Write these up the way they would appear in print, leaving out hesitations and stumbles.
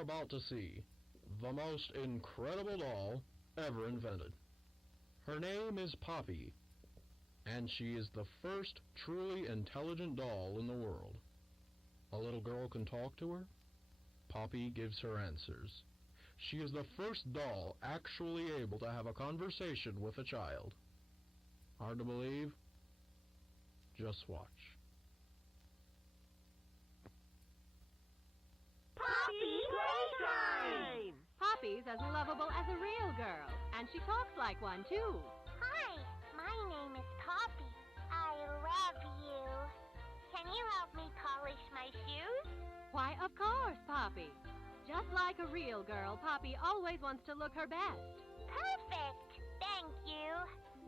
are about to see the most incredible doll ever invented. Her name is Poppy, and she is the first truly intelligent doll in the world. A little girl can talk to her. Poppy gives her answers. She is the first doll actually able to have a conversation with a child. Hard to believe? Just watch. Poppy Playtime! Poppy's as lovable as a real girl, and she talks like one, too. Hi, my name is Poppy. I love you. Can you help me polish my shoes? Why, of course, Poppy. Just like a real girl, Poppy always wants to look her best. Perfect. Thank you.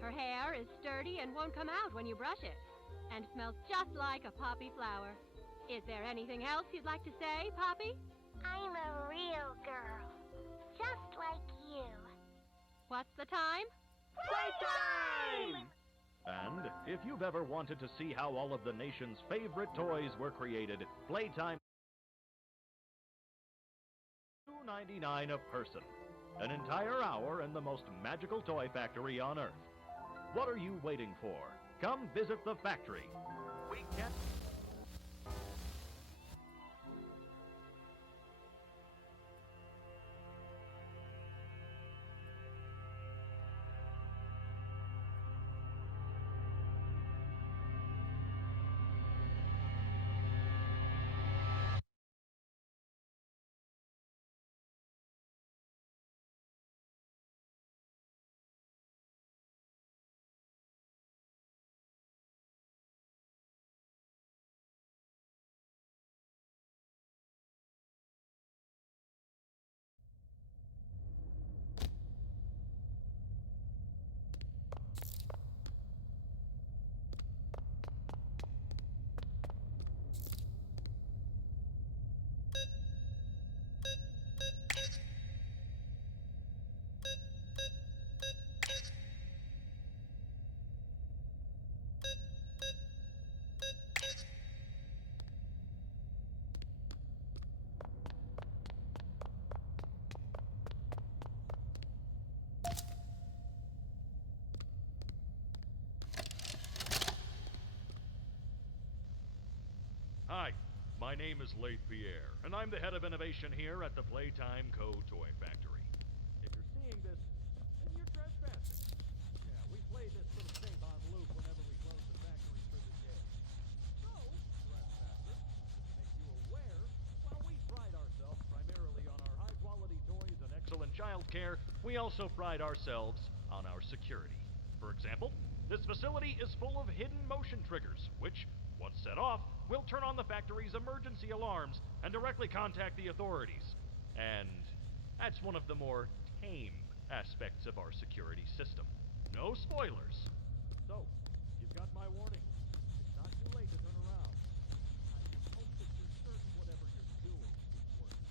Her hair is sturdy and won't come out when you brush it, and smells just like a poppy flower. Is there anything else you'd like to say, Poppy? I'm a real girl, just like you. What's the time? Playtime! And if you've ever wanted to see how all of the nation's favorite toys were created, Playtime $2.99 a person. An entire hour in the most magical toy factory on Earth. What are you waiting for? Come visit the factory. We can't... Hi, my name is Leith Pierre, and I'm the head of innovation here at the Playtime Co. Toy Factory. If you're seeing this, then you're trespassing. Yeah, we play this little tape on loop whenever we close the factory for the day. So, trespassers, to make you aware, while we pride ourselves primarily on our high-quality toys and excellent child care, we also pride ourselves on our security. For example, this facility is full of hidden motion triggers, which, once set off, will turn on the factory's emergency alarms and directly contact the authorities. And that's one of the more tame aspects of our security system. No spoilers. So, you've got my warning. It's not too late to turn around. I just hope that you're certain whatever you're doing is working.